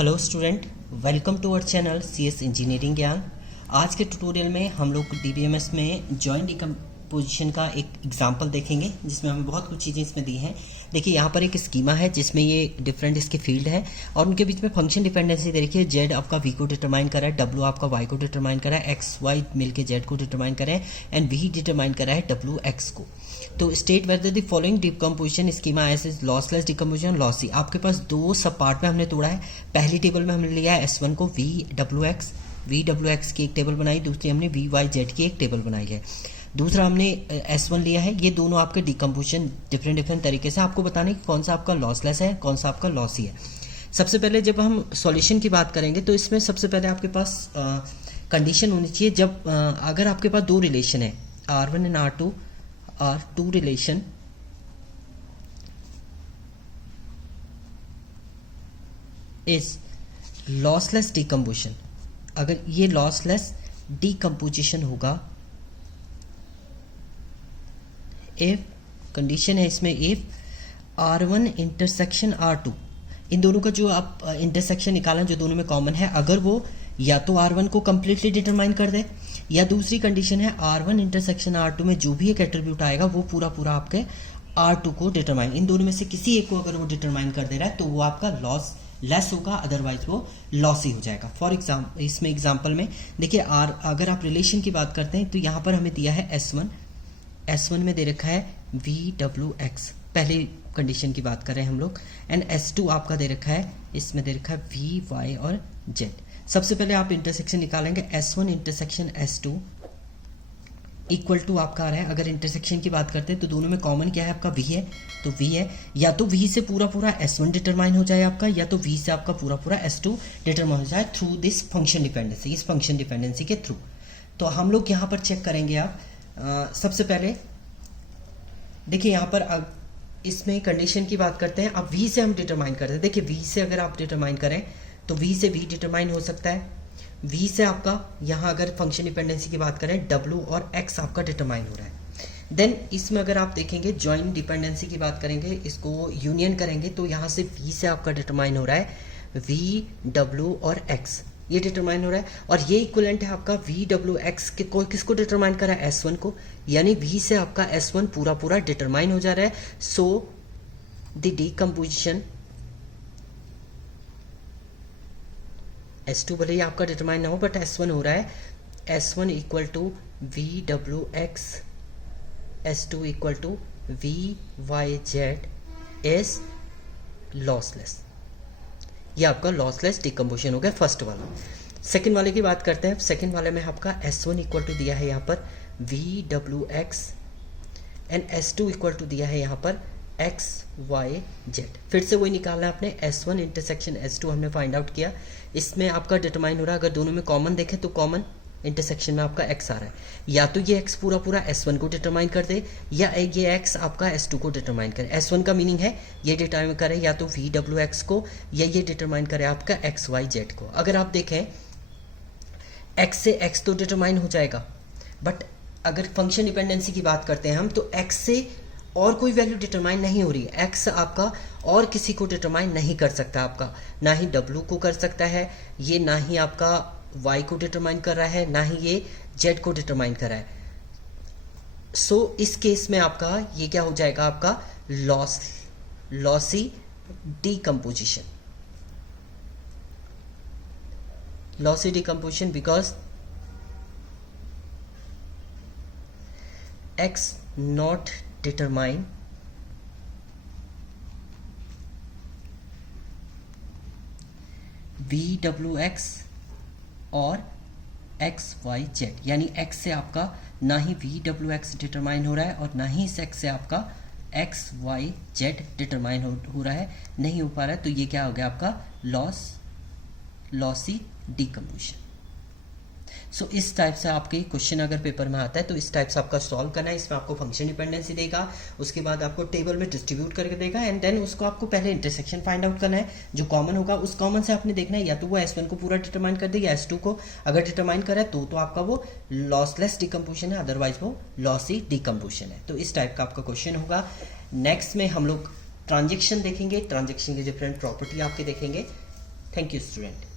Hello student, welcome to our channel CS engineering Gyan. आज के tutorial में हम लोग डीबीएमएस में जॉइंट डिकम्पोजिशन का एक एग्जांपल देखेंगे, जिसमें हमें बहुत कुछ चीज़ें इसमें दी हैं। देखिए यहाँ पर एक स्कीमा है जिसमें ये डिफरेंट इसके फील्ड हैं और उनके बीच में फंक्शन डिपेंडेंसी दे रखी है। जेड आपका वी को डिटरमाइन करा है, डब्ल्यू आपका वाई को डिटरमाइन करा है, एक्स वाई मिलकर जेड को डिटरमाइन करा है एंड वी डिटरमाइन करा है डब्ल्यू एक्स को। तो state whether the following decomposition schema as is lossless decomposition lossy. आपके पास दो सब पार्ट में हमने तोड़ा है। पहली टेबल में हमने लिया है S1 को वी डब्ल्यू एक्स की एक टेबल बनाई, दूसरी हमने वी वाई जेड की एक टेबल बनाई है। दूसरा हमने S1 लिया है। ये दोनों आपके डिकम्पोजिशन डिफरेंट तरीके से आपको बताने कि कौन सा आपका लॉसलेस है, कौन सा आपका लॉसी है। सबसे पहले जब हम सॉल्यूशन की बात करेंगे तो इसमें सबसे पहले आपके पास कंडीशन होनी चाहिए। जब अगर आपके पास दो रिलेशन है R1 and R2 are two relation is lossless decomposition। अगर ये lossless decomposition होगा if कंडीशन है इसमें if R1 इंटरसेक्शन R2, इन दोनों का जो आप इंटरसेक्शन निकालें जो दोनों में कॉमन है, अगर वो या तो R1 को कंप्लीटली डिटरमाइन कर दे, या दूसरी कंडीशन है R1 इंटरसेक्शन R2 में जो भी एक एट्रीब्यूट आएगा वो पूरा आपके R2 को डिटरमाइन, इन दोनों में से किसी एक को अगर वो डिटरमाइन कर दे रहा है तो वो आपका लॉस लेस होगा, अदरवाइज वो लॉसी हो जाएगा। फॉर एग्जाम्पल इसमें एग्जाम्पल में देखिए अगर आप रिलेशन की बात करते हैं तो यहाँ पर हमें दिया है S1 में दे रखा है VWX, पहली कंडीशन की बात कर रहे हैं हम लोग, एंड S2 आपका दे रखा है, इसमें दे रखा है VY और Z। सबसे पहले आप इंटरसेक्शन निकालेंगे S1 intersection S2 equal to आपका आ रहा है। अगर इंटरसेक्शन की बात करते हैं तो दोनों में कॉमन क्या है आपका V है, तो V है, या तो V से पूरा S1 डिटरमाइन हो जाए आपका, या तो V से आपका पूरा S2 डिटरमाइन हो जाए थ्रू दिस फंक्शन डिपेंडेंसी, इस फंक्शन डिपेंडेंसी के थ्रू। तो हम लोग यहाँ पर चेक करेंगे आप सबसे पहले देखिए यहाँ पर इसमें कंडीशन की बात करते हैं। अब V से हम डिटरमाइन करते हैं। देखिए V से अगर आप डिटरमाइन करें तो V से V डिटरमाइन हो सकता है। V से आपका यहाँ अगर फंक्शन डिपेंडेंसी की बात करें W और X आपका डिटरमाइन हो रहा है। देन इसमें अगर आप देखेंगे जॉइंट डिपेंडेंसी की बात करेंगे, इसको यूनियन करेंगे तो यहाँ से V से आपका डिटरमाइन हो रहा है V W और X, ये डिटरमाइन हो रहा है। और ये इक्वलेंट है आपका VWX किसको डिटरमाइन करा है, S1 को, यानी V से आपका S1 पूरा डिटरमाइन हो जा रहा है। सो द डिकम्पोजिशन S2 भले ही आपका डिटरमाइन ना हो बट S1 हो रहा है, S1 equal to VWX, S2 equal to VYZ is lossless. ये आपका लॉसलेस डिकम्पोजिशन हो गया फर्स्ट वाला। सेकंड वाले की बात करते हैं। सेकंड वाले में आपका S1 इक्वल टू दिया है यहाँ पर VWX and S2 equal to दिया है यहाँ पर XYZ। फिर से वही निकालना है आपने, S1 इंटरसेक्शन S2 हमने फाइंड आउट किया, इसमें आपका डिटरमाइन हो रहा है। अगर दोनों में कॉमन देखें तो कॉमन इंटरसेक्शन में आपका X आ रहा है, या तो ये X पूरा S1 को डिटरमाइन कर दे, या ये X आपका S2 को डिटरमाइन करे। S1 का मीनिंग है ये डिटरमाइन करे या तो VWX को, या ये डिटरमाइन करे आपका XYZ को। अगर आप देखें X से X तो डिटरमाइन हो जाएगा, बट अगर फंक्शन डिपेंडेंसी की बात करते हैं हम तो X से और कोई वैल्यू डिटरमाइन नहीं हो रही है। X आपका और किसी को डिटरमाइन नहीं कर सकता, आपका ना ही W को कर सकता है, ये ना ही आपका Y को डिटरमाइन कर रहा है, ना ही ये Z को डिटरमाइन कर रहा है। सो इस केस में आपका ये क्या हो जाएगा, आपका lossy decomposition, lossy decomposition because X not determine VWX और XYZ, यानी X से आपका ना ही VWX डिटरमाइन हो रहा है और ना ही इस X से आपका XYZ डिटरमाइन हो रहा है, नहीं हो पा रहा है। तो ये क्या हो गया आपका लॉसी डिकम्पोजिशन। सो इस टाइप से आपके क्वेश्चन अगर पेपर में आता है तो इस टाइप से आपका सॉल्व करना है। इसमें आपको फंक्शन डिपेंडेंसी देगा, उसके बाद आपको टेबल में डिस्ट्रीब्यूट करके देगा, एंड देन उसको आपको पहले इंटरसेक्शन फाइंड आउट करना है। जो कॉमन होगा उस कॉमन से आपने देखना है या तो वो S1 को पूरा डिटरमाइन कर दे या S2 को अगर डिटरमाइन करे तो आपका वो लॉसलेस डिकम्पोजिशन है, अदरवाइज वो लॉसी डिकम्पोजिशन है। तो इस टाइप का आपका क्वेश्चन होगा। नेक्स्ट में हम लोग ट्रांजेक्शन देखेंगे, ट्रांजेक्शन के डिफरेंट प्रॉपर्टी आपके देखेंगे। Thank you student.